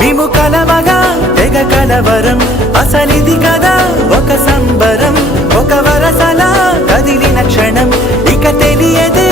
మేము కలవగా తెగ కలవరం అసలిది కదా ఒక సంబరం ఒక వరసలా కదిలిన క్షణం ఇక తెలియదే